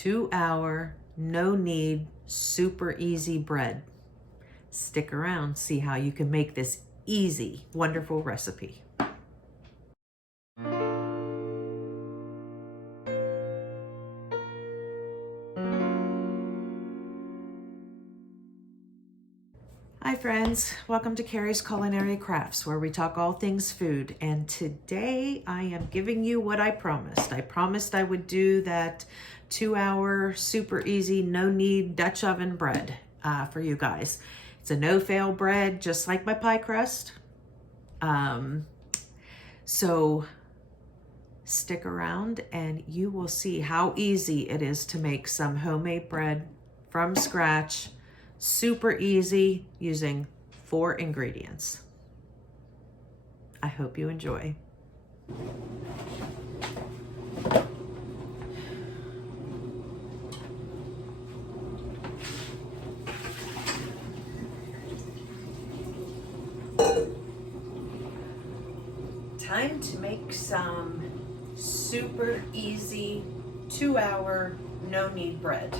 2-hour, no knead, super easy bread. Stick around, see how you can make this easy, wonderful recipe. Hi friends, welcome to Carrie's Culinary Crafts, where we talk all things food. And today I am giving you what I promised. I promised I would do that 2-hour, super easy, no knead Dutch oven bread for you guys. It's a no-fail bread, just like my pie crust. So stick around and you will see how easy it is to make some homemade bread from scratch. Super easy, using 4 ingredients. I hope you enjoy. Time to make some super easy 2-hour no knead bread.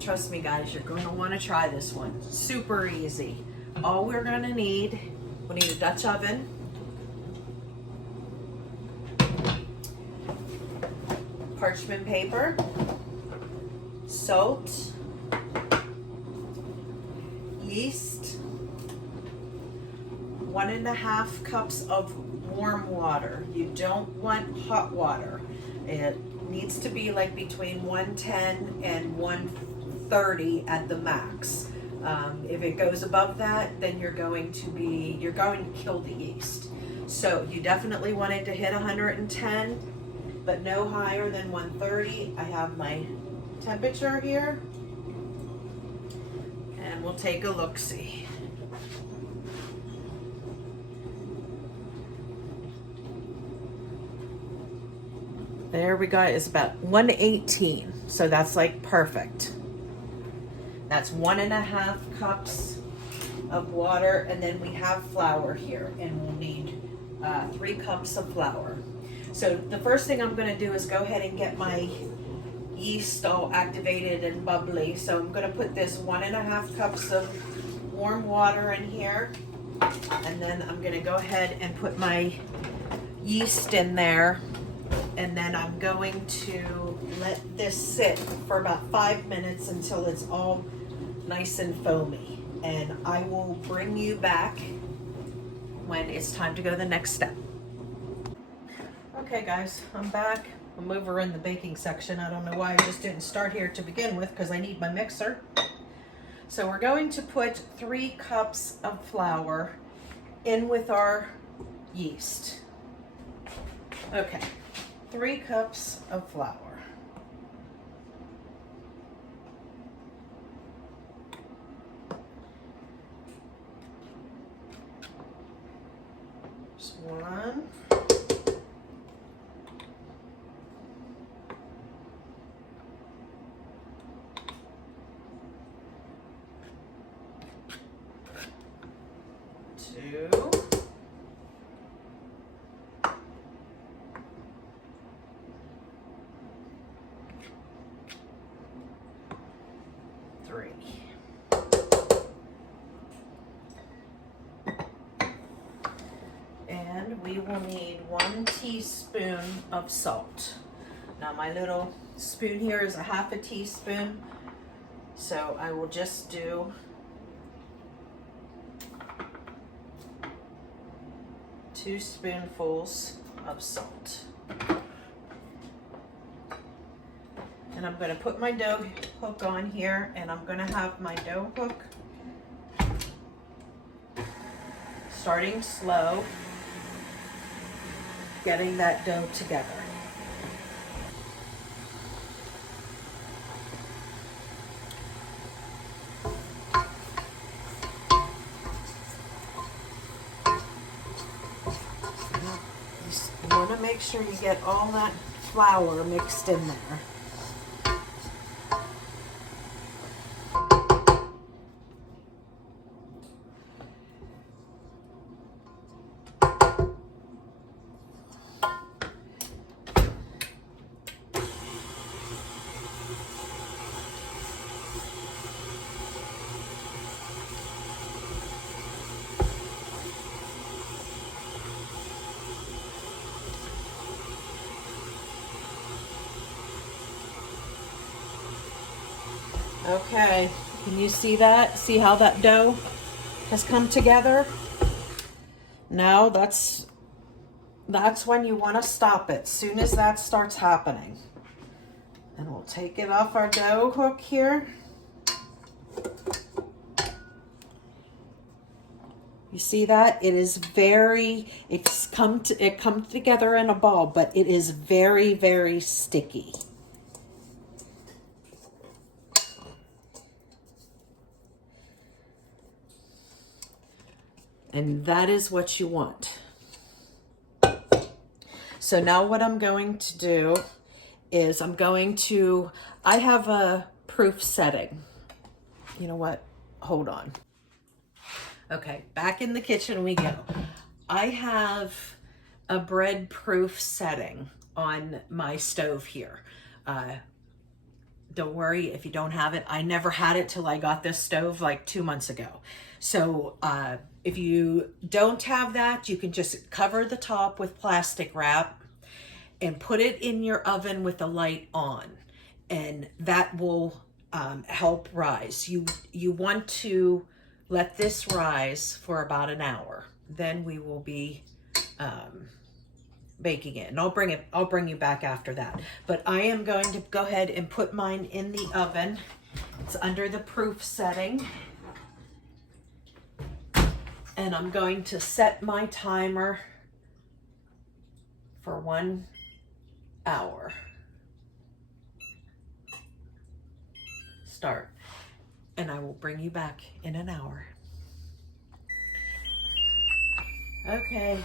Trust me guys, you're going to want to try this one. Super easy. All we're going to need, we'll need a Dutch oven, parchment paper, salt, yeast, 1.5 cups of warm water. You don't want hot water. It needs to be like between 110 and 130 at the max. If it goes above that, then you're going to kill the yeast. So you definitely want it to hit 110, but no higher than 130. I have my temperature here, and we'll take a look-see. There we go, it's about 118, so that's like perfect. That's 1.5 cups of water, and then we have flour here, and we'll need 3 cups of flour. So the first thing I'm gonna do is go ahead and get my yeast all activated and bubbly. So I'm gonna put this 1.5 cups of warm water in here, and then I'm gonna go ahead and put my yeast in there. And then I'm going to let this sit for about 5 minutes until it's all nice and foamy. And I will bring you back when it's time to go to the next step. Okay guys, I'm back. I'm over in the baking section. I don't know why I just didn't start here to begin with, because I need my mixer. So we're going to put 3 cups of flour in with our yeast. Okay. 3 cups of flour. Just 1. 2. 3. And we will need 1 teaspoon of salt. Now my little spoon here is 1/2 teaspoon, so I will just do two spoonfuls of salt. And I'm going to put my dough hook on here, and I'm going to have my dough hook starting slow, getting that dough together. You want to make sure you get all that flour mixed in there. Okay, can you see that? See how that dough has come together? Now that's when you want to stop it, soon as that starts happening. And we'll take it off our dough hook here. You see that? It is it comes together in a ball, but it is very, very sticky. And that is what you want. So now what I'm going to do is I have a proof setting. You know what? Hold on. Okay, back in the kitchen we go. I have a bread proof setting on my stove here. Don't worry if you don't have it. I never had it till I got this stove like 2 months ago. So if you don't have that, you can just cover the top with plastic wrap and put it in your oven with the light on, and that will help rise. You want to let this rise for about an hour. Then we will be baking it, and I'll bring you back after that. But I am going to go ahead and put mine in the oven. It's under the proof setting. And I'm going to set my timer for 1 hour. Start. And I will bring you back in an hour. Okay.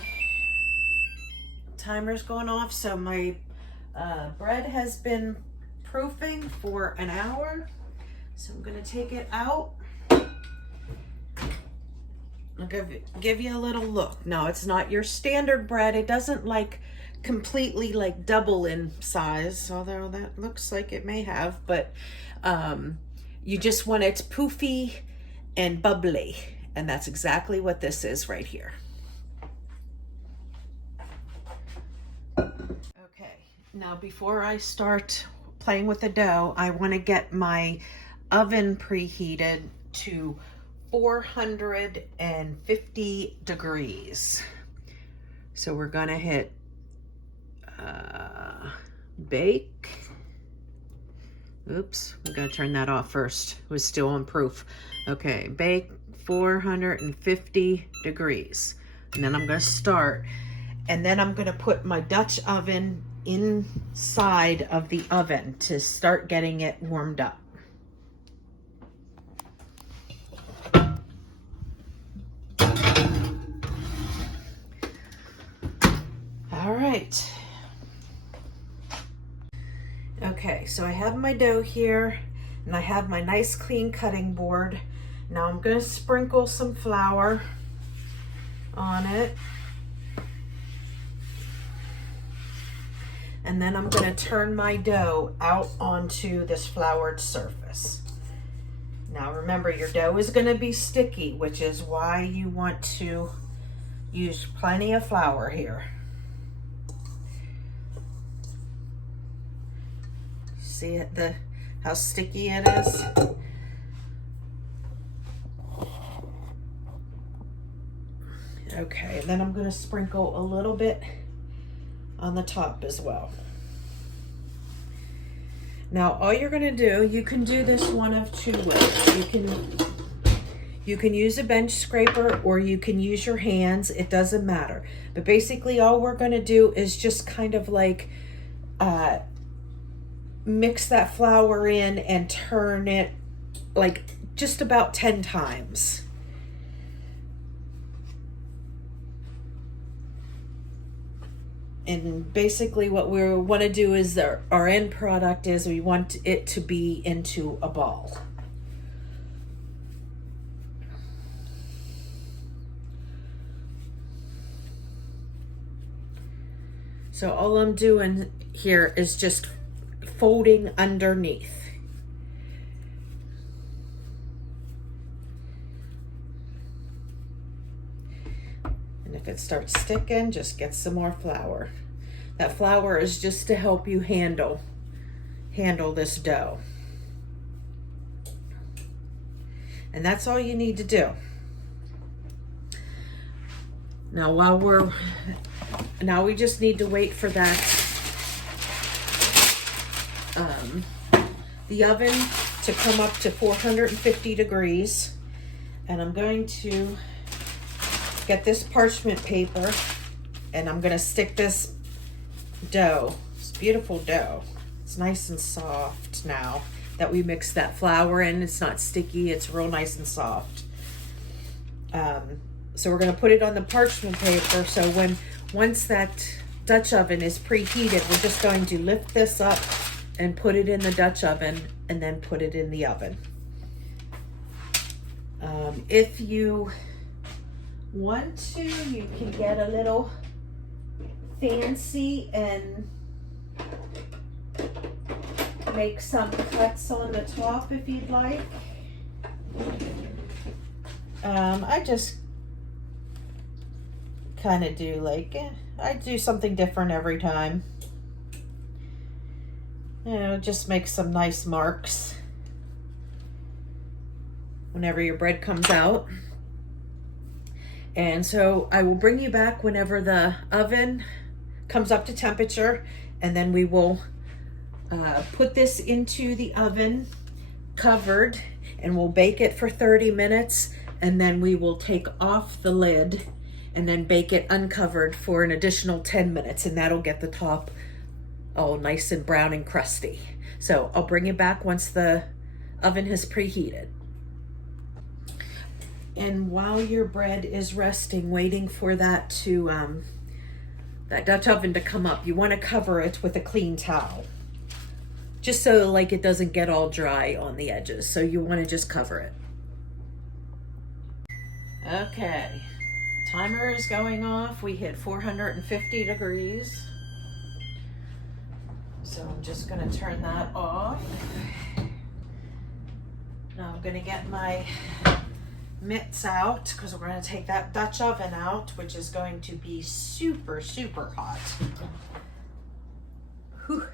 Timer's going off, so my bread has been proofing for an hour. So I'm gonna take it out. I'll give you a little look. No, it's not your standard bread. It doesn't like completely like double in size, although that looks like it may have, but you just want it poofy and bubbly, and that's exactly what this is right here. Okay, now before I start playing with the dough, I want to get my oven preheated to 450 degrees. So we're gonna hit bake. Oops, we gotta turn that off first. It was still on proof. Okay, bake 450 degrees. And then I'm gonna start. And then I'm gonna put my Dutch oven inside of the oven to start getting it warmed up. All right. Okay, so I have my dough here, and I have my nice clean cutting board. Now I'm going to sprinkle some flour on it. And then I'm going to turn my dough out onto this floured surface. Now remember, your dough is going to be sticky, which is why you want to use plenty of flour here. See it, how sticky it is? Okay, then I'm going to sprinkle a little bit on the top as well. Now all you're going to do, you can do this one of two ways. You can use a bench scraper, or you can use your hands. It doesn't matter. But basically all we're going to do is just kind of like mix that flour in and turn it like just about 10 times. And basically what we want to do is our end product is we want it to be into a ball. So all I'm doing here is just folding underneath. And if it starts sticking, just get some more flour. That flour is just to help you handle this dough. And that's all you need to do. Now now we just need to wait for that the oven to come up to 450 degrees. And I'm going to get this parchment paper and I'm going to stick this dough, this beautiful dough. It's nice and soft now that we mixed that flour in. It's not sticky, it's real nice and soft. So we're going to put it on the parchment paper. So once that Dutch oven is preheated, we're just going to lift this up and put it in the Dutch oven and then put it in the oven. If you want to, you can get a little fancy and make some cuts on the top if you'd like. I just kind of do I do something different every time. You know, just make some nice marks whenever your bread comes out. And so I will bring you back whenever the oven comes up to temperature, and then we will put this into the oven covered and we'll bake it for 30 minutes, and then we will take off the lid and then bake it uncovered for an additional 10 minutes, and that'll get the top all nice and brown and crusty. So I'll bring you back once the oven has preheated. And while your bread is resting, waiting for that to that Dutch oven to come up, you want to cover it with a clean towel, just so it doesn't get all dry on the edges. So you want to just cover it. Okay, timer is going off. We hit 450 degrees. So I'm just going to turn that off. Now I'm going to get my mitts out because we're going to take that Dutch oven out, which is going to be super, super hot. Whew.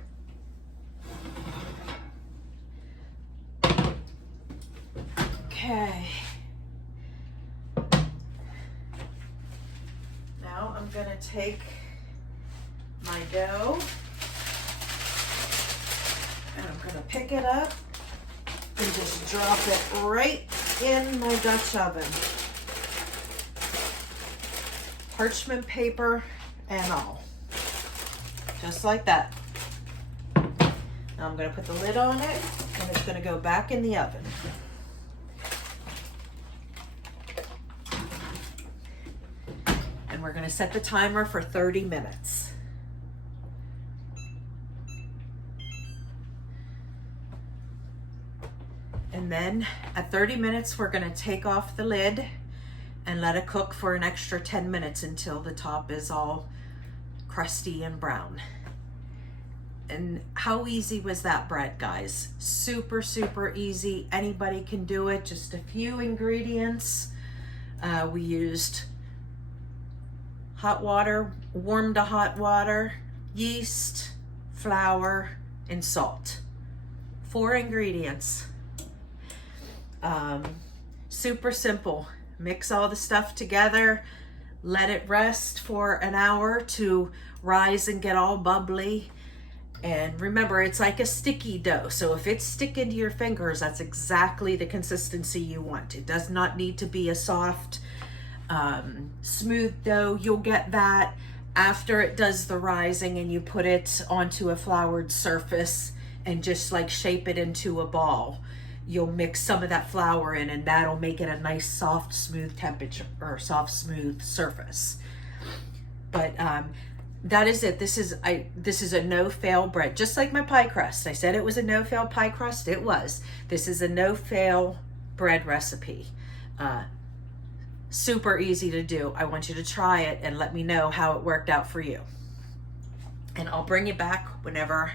Okay. Now I'm going to take my dough and I'm going to pick it up and just drop it right in my Dutch oven. Parchment paper and all. Just like that. Now I'm going to put the lid on it and it's going to go back in the oven. And we're going to set the timer for 30 minutes. And then at 30 minutes, we're going to take off the lid and let it cook for an extra 10 minutes until the top is all crusty and brown. And how easy was that bread, guys? Super, super easy. Anybody can do it. Just a few ingredients. We used hot water, warm to hot water, yeast, flour, and salt. 4 ingredients. Super simple. Mix all the stuff together, let it rest for an hour to rise and get all bubbly. And remember, it's like a sticky dough. So if it's sticking to your fingers, that's exactly the consistency you want. It does not need to be a soft, smooth dough. You'll get that after it does the rising and you put it onto a floured surface and just shape it into a ball. You'll mix some of that flour in and that'll make it a nice soft smooth temperature or soft smooth surface. But that is it. This is a no-fail bread, just like my pie crust. I said it was a no-fail pie crust. It was. This is a no-fail bread recipe. Super easy to do. I want you to try it and let me know how it worked out for you. And I'll bring you back whenever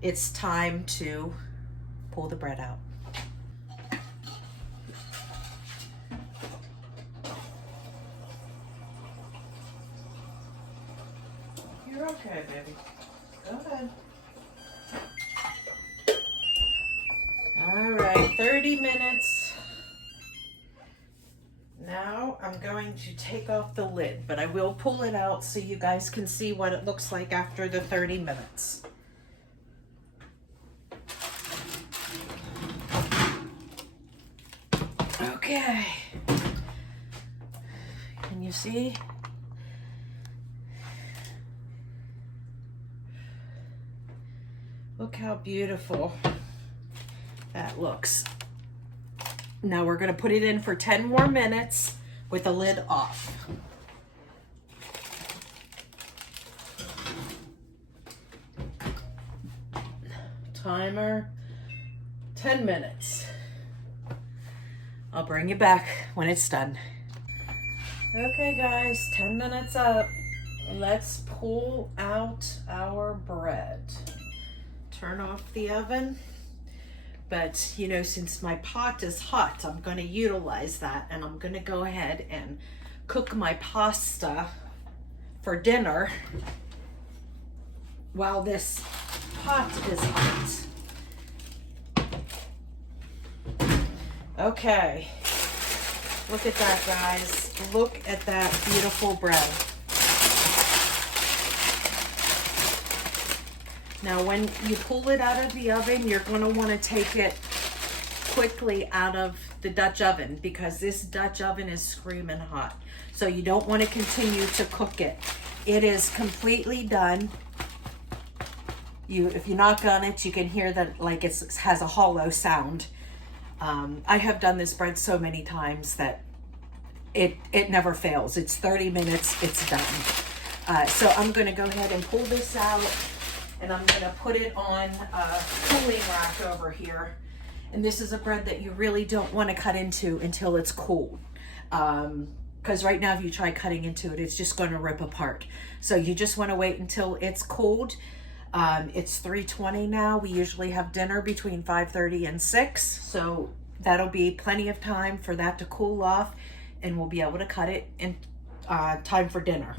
it's time to pull the bread out. You're okay, baby. Go ahead. All right, 30 minutes I'm going to take off the lid, but I will pull it out so you guys can see what it looks like after the 30 minutes. Okay. Can you see? Look how beautiful that looks. Now we're going to put it in for 10 more minutes with the lid off. Timer, 10 minutes. I'll bring you back when it's done. Okay guys, 10 minutes up. Let's pull out our bread. Turn off the oven. But, you know, since my pot is hot, I'm going to utilize that, and I'm going to go ahead and cook my pasta for dinner while this pot is hot. Okay. Look at that, guys. Look at that beautiful bread. Now, when you pull it out of the oven, you're going to want to take it quickly out of the Dutch oven because this Dutch oven is screaming hot. So you don't want to continue to cook it. It is completely done. If you knock on it, you can hear that like it has a hollow sound. I have done this bread so many times that it never fails. It's 30 minutes, it's done. So I'm going to go ahead and pull this out. And I'm going to put it on a cooling rack over here. And this is a bread that you really don't want to cut into until it's cold. Because right now if you try cutting into it, it's just going to rip apart. So you just want to wait until it's cold. It's 3:20 now. We usually have dinner between 5:30 and 6. So that'll be plenty of time for that to cool off. And we'll be able to cut it in time for dinner.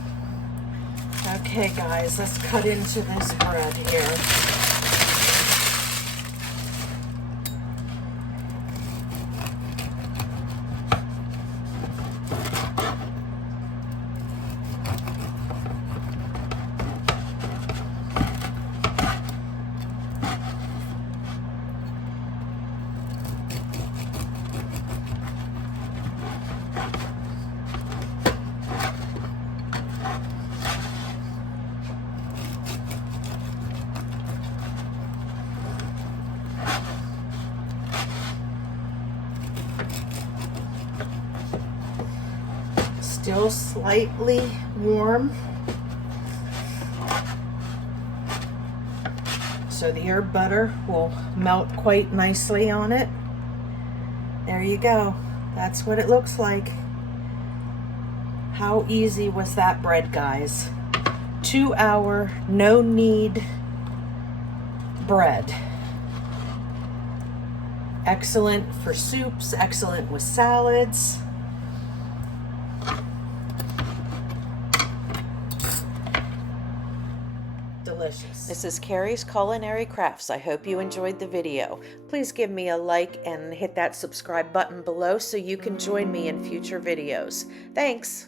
Okay guys, let's cut into this bread here. Still slightly warm. So the herb butter will melt quite nicely on it. There you go. That's what it looks like. How easy was that bread, guys? 2 hour, no knead bread. Excellent for soups, excellent with salads. Delicious. This is Carrie's Culinary Crafts. I hope you enjoyed the video. Please give me a like and hit that subscribe button below so you can join me in future videos. Thanks.